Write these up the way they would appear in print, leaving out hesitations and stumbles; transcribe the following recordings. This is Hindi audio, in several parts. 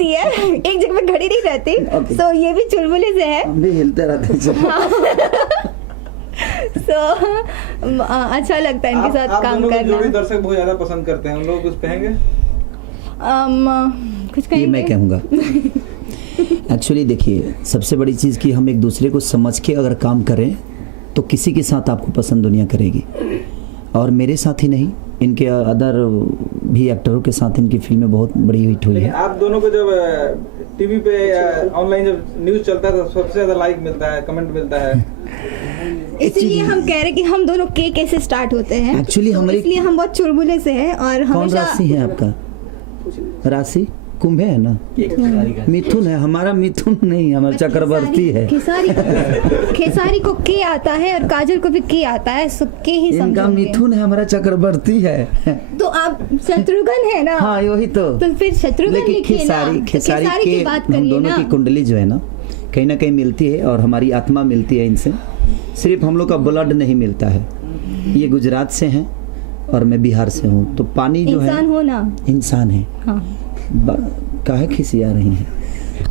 होती है, एक जगह पे खड़ी नहीं रहती। तो ये भी चुलबुले से है, हम भी हिलते रहते हैं। अच्छा लगता है इनके साथ काम करना। जोड़ी दर्शक बहुत ज्यादा पसंद करते हैं, उन लोग कुछ कहेंगे? कुछ कहेंगे? ये मैं कहूँगा एक्चुअली देखिए, सबसे बड़ी चीज़ कि हम एक दूसरे को समझ के अगर काम करें तो किसी के साथ आपको पसंद दुनिया करेगी। और मेरे साथ ही नहीं, इनके अदर भी एक्टरों के साथ इनकी फिल्में बहुत बड़ी हिट हुई है। आप दोनों को जब टीवी पे ऑनलाइन जब न्यूज़ चलता है तो सबसे ज्यादा लाइक मिलता है, कमेंट मिलता है, इसलिए हम कह रहे कि हम दोनों के कैसे स्टार्ट होते हैं। एक्चुअली हमारी, इसलिए हम बहुत चुलबुले से हैं। और कौन हमेशा राशि है आपका? राशि कुंभ है ना? मिथुन है हमारा। मिथुन नहीं, हमारा चक्रवर्ती है। खेसारी को के आता है और काजल को भी के आता है, सो के ही इनका समझोगे। मिथुन है, हमारा चक्रवर्ती है। तो आप शत्रुघ्न है ना? हाँ वही तो फिर शत्रुघ्न लेकिन लिखिए ना। खेसारी की के बात हम करिए दोनों ना। की कुंडली जो है ना कहीं ना कहीं मिलती है, और हमारी आत्मा मिलती है इनसे। सिर्फ हम लोग का ब्लड नहीं मिलता है। ये गुजरात से हैं और मैं बिहार से हूँ, तो पानी जो है इंसान हो ना, इंसान है। हाँ। काहे खिसिया रही हैं?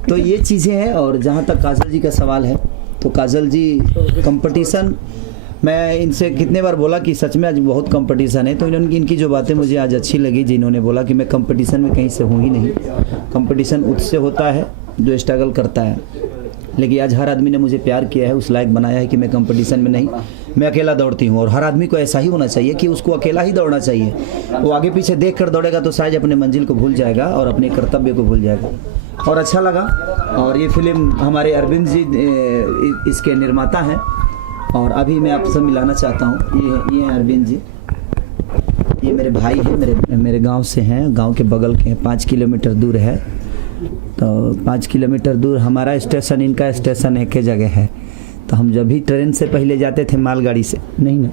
तो ये चीज़ें हैं। और जहाँ तक काजल जी का सवाल है, तो काजल जी कंपटीशन, मैं इनसे कितने बार बोला कि सच में आज बहुत कंपटीशन है, तो इन्होंने इनकी जो बातें मुझे आज अच्छी लगी, जिन्होंने बोला कि मैं कंपटीशन में कहीं से हूँ ही नहीं। कंपटीशन उससे होता है जो स्ट्रगल करता है, लेकिन आज हर आदमी ने मुझे प्यार किया है, उस लायक बनाया है कि मैं कंपटीशन में नहीं, मैं अकेला दौड़ती हूँ। और हर आदमी को ऐसा ही होना चाहिए कि उसको अकेला ही दौड़ना चाहिए। वो आगे पीछे देख कर दौड़ेगा तो शायद अपने मंजिल को भूल जाएगा और अपने कर्तव्य को भूल जाएगा। और अच्छा लगा। और ये फिल्म हमारे अरविंद जी इसके निर्माता हैं, और अभी मैं आपसे मिलाना चाहता हूँ। ये हैं अरविंद जी, ये मेरे भाई हैं, मेरे गाँव से हैं, गाँव के बगल के हैं, 5 किलोमीटर दूर है। तो 5 किलोमीटर दूर हमारा स्टेशन, इनका स्टेशन एक ही जगह है। तो हम जब भी ट्रेन से पहले जाते थे, मालगाड़ी से नहीं ना,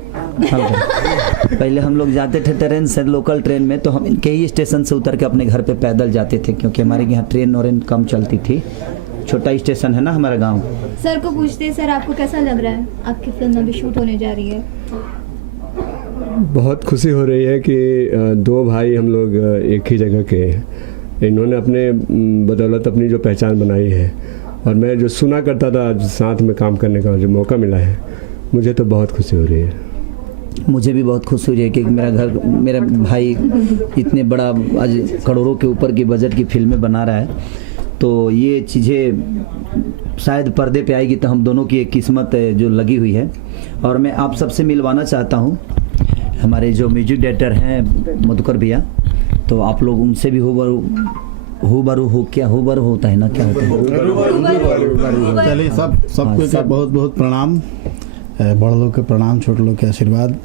पहले हम लोग जाते थे ट्रेन से, लोकल ट्रेन में, तो हम इनके ही स्टेशन से उतर के अपने घर पे पैदल जाते थे, क्योंकि हमारे यहाँ ट्रेन और कम चलती थी। छोटा स्टेशन है ना हमारा गाँव। सर को पूछते हैं, सर आपको कैसा लग रहा है, आपकी फिल्म अभी शूट होने जा रही है? बहुत खुशी हो रही है कि 2 भाई हम लोग एक ही जगह के हैं। इन्होंने अपने बदौलत अपनी जो पहचान बनाई है, और मैं जो सुना करता था, आज साथ में काम करने का जो मौका मिला है, मुझे तो बहुत खुशी हो रही है। मुझे भी बहुत खुशी हो रही है कि मेरा भाई इतने बड़ा आज करोड़ों के ऊपर की बजट की फिल्में बना रहा है। तो ये चीज़ें शायद पर्दे पे आएगी, तो हम दोनों की एक किस्मत जो लगी हुई है। और मैं आप सबसे मिलवाना चाहता हूँ हमारे जो म्यूजिक डायरेक्टर हैं मधुकर भैया, तो आप लोग उनसे भी हूबरू होता है ना, क्या होता है? चलिए सबको बहुत बहुत प्रणाम, बड़ लोग के प्रणाम, छोटे लोग के आशीर्वाद।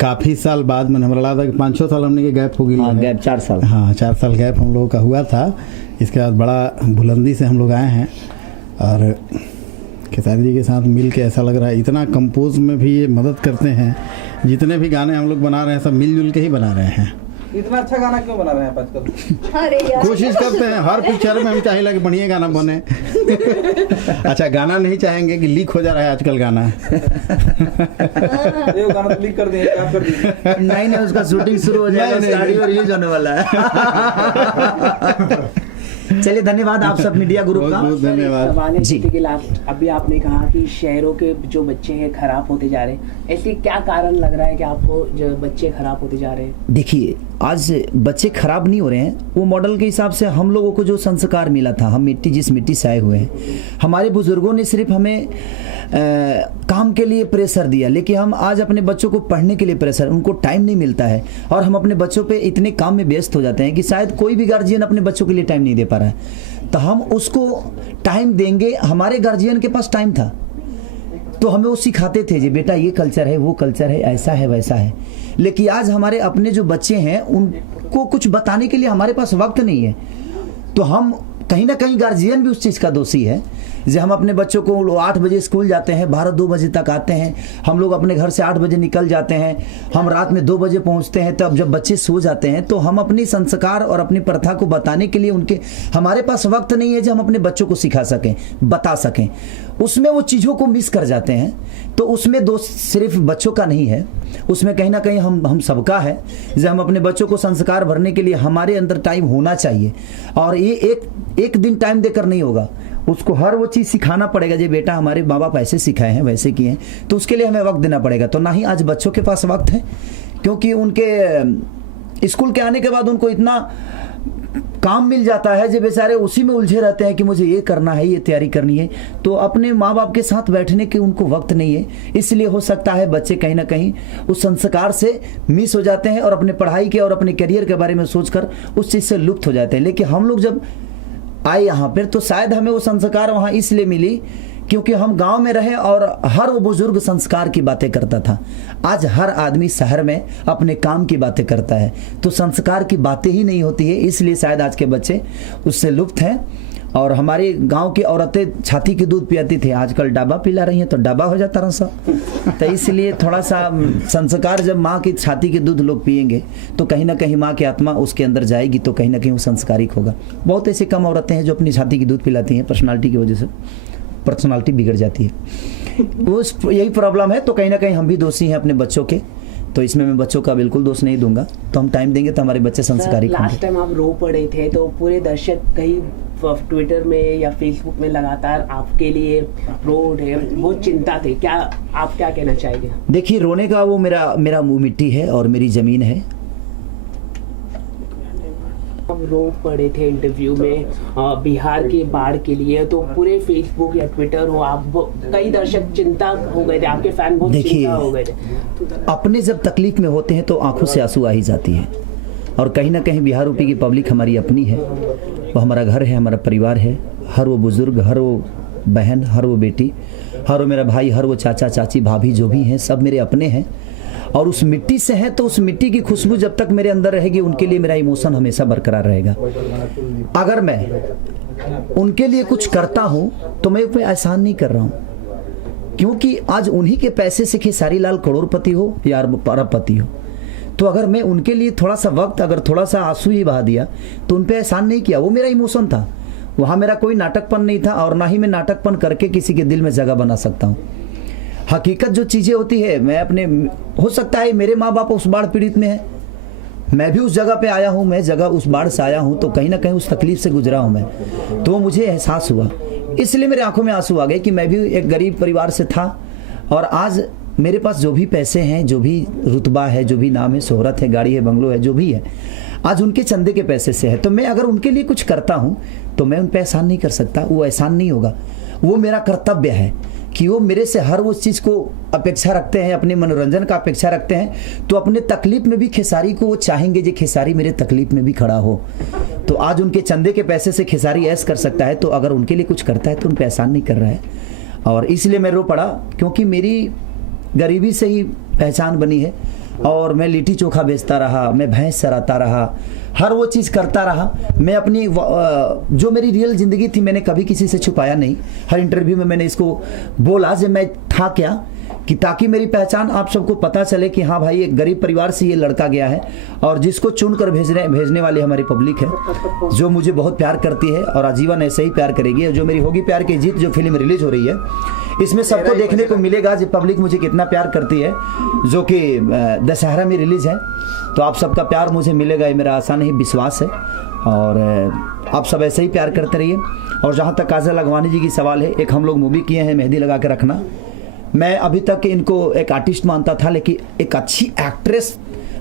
काफ़ी साल बाद मैंने हमारा लगा था कि 5-6 साल हमने के गैप हो गई। हाँ, गैप 4 साल। हाँ, 4 साल गैप हम लोगों का हुआ था। इसके बाद बड़ा बुलंदी से हम लोग आए हैं, और खेसारी जी के साथ मिल के ऐसा लग रहा है, इतना कंपोज में भी ये मदद करते हैं। जितने भी गाने हम लोग बना रहे हैं सब मिलजुल के ही बना रहे हैं। इतना अच्छा गाना क्यों बना रहे हैं आजकल? अरे यार, कोशिश करते हैं हर पिक्चर में हम चाहिए कि बढ़िया गाना बने। अच्छा, गाना नहीं चाहेंगे कि लीक हो जा रहा है आजकल गाना। ये गाना तो लीक कर दिए, काम कर दिए। नहीं, उसका शूटिंग शुरू हो जाएगा, ऑडियो रिलीज होने वाला है। चलिए, धन्यवाद आप सब मीडिया ग्रुप का। बहुत धन्यवाद जी। अभी आपने कहा कि शहरों के जो बच्चे हैं खराब होते जा रहे हैं, ऐसे क्या कारण लग रहा है कि आपको जो बच्चे खराब होते जा रहे हैं? देखिए, आज बच्चे खराब नहीं हो रहे हैं, वो मॉडल के हिसाब से हम लोगों को जो संस्कार मिला था, हम जिस मिट्टी से आए हुए हैं, हमारे बुजुर्गों ने सिर्फ हमें काम के लिए प्रेशर दिया, लेकिन हम आज अपने बच्चों को पढ़ने के लिए प्रेशर, उनको टाइम नहीं मिलता है, और हम अपने बच्चों पे इतने काम में व्यस्त हो जाते हैं कि शायद कोई भी गार्जियन अपने बच्चों के लिए टाइम नहीं दे पा रहा है। तो हम उसको टाइम देंगे, हमारे गार्जियन के पास टाइम था तो हमें वो सिखाते थे जी बेटा ये कल्चर है, वो कल्चर है, ऐसा है वैसा है। लेकिन आज हमारे अपने जो बच्चे हैं उनको कुछ बताने के लिए हमारे पास वक्त नहीं है, तो हम कहीं ना कहीं गार्जियन भी उस चीज़ का दोषी है। जैसे हम अपने बच्चों को 8 बजे स्कूल जाते हैं, 12-2 बजे तक आते हैं, हम लोग अपने घर से 8 बजे निकल जाते हैं, हम रात में 2 बजे पहुंचते हैं, तब जब बच्चे सो जाते हैं तो हम अपनी संस्कार और अपनी प्रथा को बताने के लिए हमारे पास वक्त नहीं है जो हम अपने बच्चों को सिखा सकें, बता सकें। उसमें वो चीज़ों को मिस कर जाते हैं। तो उसमें दोष सिर्फ बच्चों का नहीं है, उसमें कहीं ना कहीं हम सबका है। जब हम अपने बच्चों को संस्कार भरने के लिए हमारे अंदर टाइम होना चाहिए, और ये एक दिन टाइम देकर नहीं होगा, उसको हर वो चीज़ सिखाना पड़ेगा। जो बेटा हमारे माँ बाप ऐसे सिखाए हैं, वैसे किए हैं, तो उसके लिए हमें वक्त देना पड़ेगा। तो ना ही आज बच्चों के पास वक्त है, क्योंकि उनके स्कूल के आने के बाद उनको इतना काम मिल जाता है जो बेचारे उसी में उलझे रहते हैं कि मुझे ये करना है, ये तैयारी करनी है। तो अपने माँ बाप के साथ बैठने के उनको वक्त नहीं है। इसलिए हो सकता है बच्चे कहीं ना कहीं उस संस्कार से मिस हो जाते हैं और अपने पढ़ाई के और अपने करियर के बारे में सोचकर उस चीज़ से लुप्त हो जाते हैं। लेकिन हम लोग जब आए यहाँ पर तो शायद हमें वो संस्कार वहाँ इसलिए मिली क्योंकि हम गांव में रहे और हर वो बुजुर्ग संस्कार की बातें करता था। आज हर आदमी शहर में अपने काम की बातें करता है, तो संस्कार की बातें ही नहीं होती है। इसलिए शायद आज के बच्चे उससे लुप्त हैं। और हमारे गांव की औरतें छाती की दूध पियाती थी, आजकल डाबा पिला रही हैं, तो डाबा हो जाता रहा। तो इसलिए थोड़ा सा संस्कार, जब माँ की छाती के दूध लोग पिएंगे तो कहीं ना कहीं माँ की आत्मा उसके अंदर जाएगी, तो कहीं ना कहीं वो संस्कारिक होगा। बहुत ऐसी कम औरतें हैं जो अपनी छाती की दूध पिलाती हैं, पर्सनालिटी की वजह से पर्सनालिटी बिगड़ जाती है। उस यही प्रॉब्लम है। तो कहीं ना कहीं हम भी दोषी हैं अपने बच्चों के, तो इसमें मैं बच्चों का बिल्कुल दोष नहीं दूंगा। तो हम टाइम देंगे तो हमारे बच्चे संस्कारी होंगे। लास्ट टाइम आप रो पड़े थे तो पूरे दर्शक कहीं ट्विटर में या फेसबुक में लगातार आपके लिए रो रहे, बहुत चिंता थे। क्या आप क्या कहना चाहेंगे? देखिए, रोने का वो मेरा मुँह मिट्टी है और मेरी ज़मीन है। आप रो पड़े थे इंटरव्यू में बिहार की बाढ़ के लिए, तो पूरे फेसबुक या ट्विटर हो, आप कई दर्शक चिंता हो गए थे, आपके फैन बहुत चिंता हो गए थे। अपने जब तकलीफ में होते हैं तो आंखों से आंसू आ ही जाती है। और कहीं ना कहीं बिहार यूपी की पब्लिक हमारी अपनी है, वो हमारा घर है, हमारा परिवार है। हर वो बुजुर्ग, हर वो बहन, हर वो बेटी, हर वो मेरा भाई, हर वो चाचा चाची भाभी जो भी हैं, सब मेरे अपने हैं और उस मिट्टी से हैं। तो उस मिट्टी की खुशबू जब तक मेरे अंदर रहेगी, उनके लिए मेरा इमोशन हमेशा बरकरार रहेगा। अगर मैं उनके लिए कुछ करता हूं तो मैं कोई एहसान नहीं कर रहा हूं, क्योंकि आज उन्हीं के पैसे से खेसारी लाल करोड़पति हो या अरबपति हो। तो अगर मैं उनके लिए थोड़ा सा वक्त, अगर थोड़ा सा आंसू ही बहा दिया तो उन पे एहसान नहीं किया। वो मेरा इमोशन था, वहाँ मेरा कोई नाटकपन नहीं था, और ना ही मैं नाटकपन करके किसी के दिल में जगह बना सकता हूँ। हकीकत जो चीज़ें होती है, मैं अपने, हो सकता है मेरे माँ बाप उस बाढ़ पीड़ित में है, मैं भी उस जगह पे आया हूँ, मैं जगह उस बाढ़ से आया हूँ, तो कहीं ना कहीं उस तकलीफ से गुजरा हूँ मैं, तो मुझे एहसास हुआ। इसलिए मेरे आंखों में आंसू आ गए कि मैं भी एक गरीब परिवार से था, और आज मेरे पास जो भी पैसे हैं, जो भी रुतबा है, जो भी नाम है, शोहरत है, गाड़ी है, बंगलो है, जो भी है, आज उनके चंदे के पैसे से है। तो मैं अगर उनके लिए कुछ करता हूँ तो मैं उन पर एहसान नहीं कर सकता, वो एहसान नहीं होगा। वो मेरा कर्तव्य है कि वो मेरे से हर उस चीज़ को अपेक्षा रखते हैं, अपने मनोरंजन का अपेक्षा रखते हैं, तो अपने तकलीफ में भी खेसारी को वो चाहेंगे जो खेसारी मेरे तकलीफ में भी खड़ा हो। तो आज उनके चंदे के पैसे से खेसारी ऐश कर सकता है, तो अगर उनके लिए कुछ करता है तो उन पर एहसान नहीं कर रहा है। और इसलिए मैं रो पड़ा, क्योंकि मेरी गरीबी से ही पहचान बनी है, और मैं लिट्टी चोखा बेचता रहा, मैं भैंस चराता रहा, हर वो चीज़ करता रहा। मैं अपनी जो मेरी रियल ज़िंदगी थी मैंने कभी किसी से छुपाया नहीं। हर इंटरव्यू में मैंने इसको बोला जो मैं था क्या, कि ताकि मेरी पहचान आप सबको पता चले कि हाँ भाई, एक गरीब परिवार से ये लड़का गया है, और जिसको चुनकर भेजने वाली हमारी पब्लिक है, जो मुझे बहुत प्यार करती है और आजीवन ऐसे ही प्यार करेगी। जो मेरी होगी प्यार की जीत, जो फिल्म रिलीज हो रही है, इसमें सबको देखने को मिलेगा जो पब्लिक मुझे कितना प्यार करती है, जो कि दशहरा में रिलीज है। तो आप सबका प्यार मुझे मिलेगा, ये मेरा आसान ही विश्वास है, और आप सब ऐसे ही प्यार करते रहिए। और जहाँ तक काजल अगवानी जी की सवाल है, एक हम लोग मूवी किए हैं मेहंदी लगा के रखना। मैं अभी तक इनको एक आर्टिस्ट मानता था, लेकिन एक अच्छी एक्ट्रेस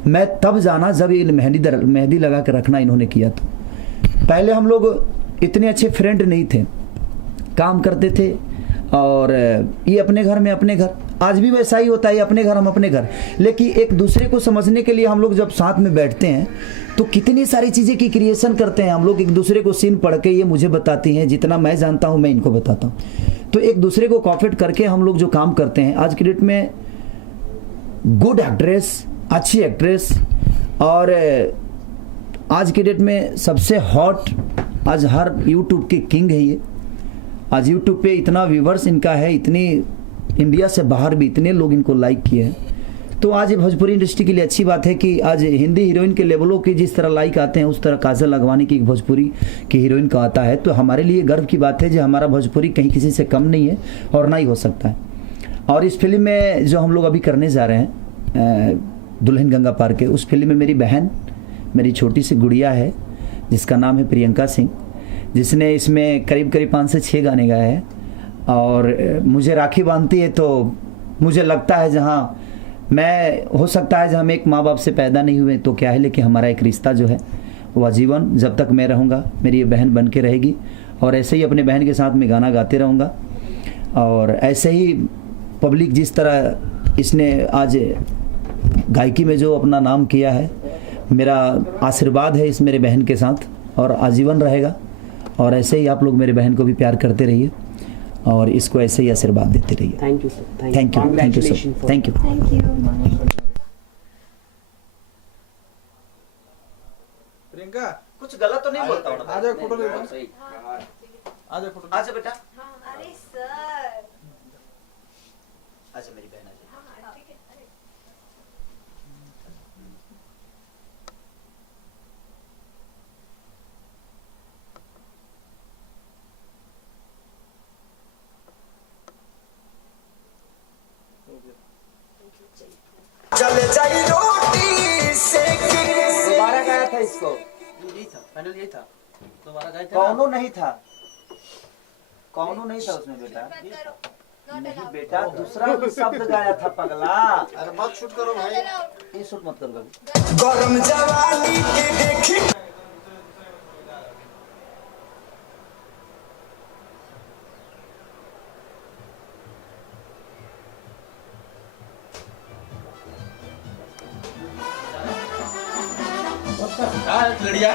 मैं तब जाना जब ये मेहंदी लगा के रखना इन्होंने किया। तो पहले हम लोग इतने अच्छे फ्रेंड नहीं थे, काम करते थे, और ये अपने घर में अपने घर, आज भी वैसा ही होता है, अपने घर हम अपने घर। लेकिन एक दूसरे को समझने के लिए हम लोग जब साथ में बैठते हैं तो कितनी सारी चीज़ें की क्रिएशन करते हैं हम लोग। एक दूसरे को सीन पढ़ के ये मुझे बताती हैं, जितना मैं जानता हूँ मैं इनको बताता हूँ। तो एक दूसरे को कॉपरेट करके हम लोग जो काम करते हैं, आज की डेट में गुड एक्ट्रेस, अच्छी एक्ट्रेस, और आज की डेट में सबसे हॉट, आज हर यूट्यूब के किंग है ये। आज यूट्यूब पे इतना व्यूवर्स इनका है, इतनी इंडिया से बाहर भी इतने लोग इनको लाइक किए हैं। तो आज ये भोजपुरी इंडस्ट्री के लिए अच्छी बात है कि आज हिंदी हीरोइन के लेवलों के जिस तरह लाइक आते हैं उस तरह काजल अगवानी की भोजपुरी की हीरोइन का आता है। तो हमारे लिए गर्व की बात है जो हमारा भोजपुरी कहीं किसी से कम नहीं है और ना ही हो सकता है। और इस फिल्म में जो हम लोग अभी करने जा रहे हैं दुल्हन गंगा पार के, उस फिल्म में मेरी बहन, मेरी छोटी सी गुड़िया है जिसका नाम है प्रियंका सिंह, जिसने इसमें करीब करीब 5 से 6 गाने गाए हैं। और मुझे राखी बांधती है तो मुझे लगता है जहाँ मैं, हो सकता है जब हम एक माँ बाप से पैदा नहीं हुए तो क्या है, लेकिन हमारा एक रिश्ता जो है वो आजीवन, जब तक मैं रहूँगा मेरी ये बहन बन के रहेगी। और ऐसे ही अपने बहन के साथ में गाना गाते रहूँगा। और ऐसे ही पब्लिक जिस तरह इसने आज गायकी में जो अपना नाम किया है, मेरा आशीर्वाद है इस मेरे बहन के साथ और आजीवन रहेगा। और ऐसे ही आप लोग मेरे बहन को भी प्यार करते रहिए और इसको ऐसे ही आशीर्वाद देते रहिए। Thank you sir, thank you, thank you sir, thank you. Thank you. Priyanka कुछ गलत तो नहीं बोलता हूँ ना? आ जाओ फोटो ले लो, आ जाओ फोटो। आजा बेटा, अरे सर, आजा मेरी बहन आजा। चल जाई रोटी से दोबारा गाया था इसको, यही था, फाइनल यही था। दोबारा गाए थे। कौनो नहीं था, कौनो नहीं था उसमें बेटा। नहीं बेटा, दूसरा शब्द गाया था पगला। अरे मत शूट करो भाई, ये शूट मत करो बाबू। गरम जवानी के देखी लड़िया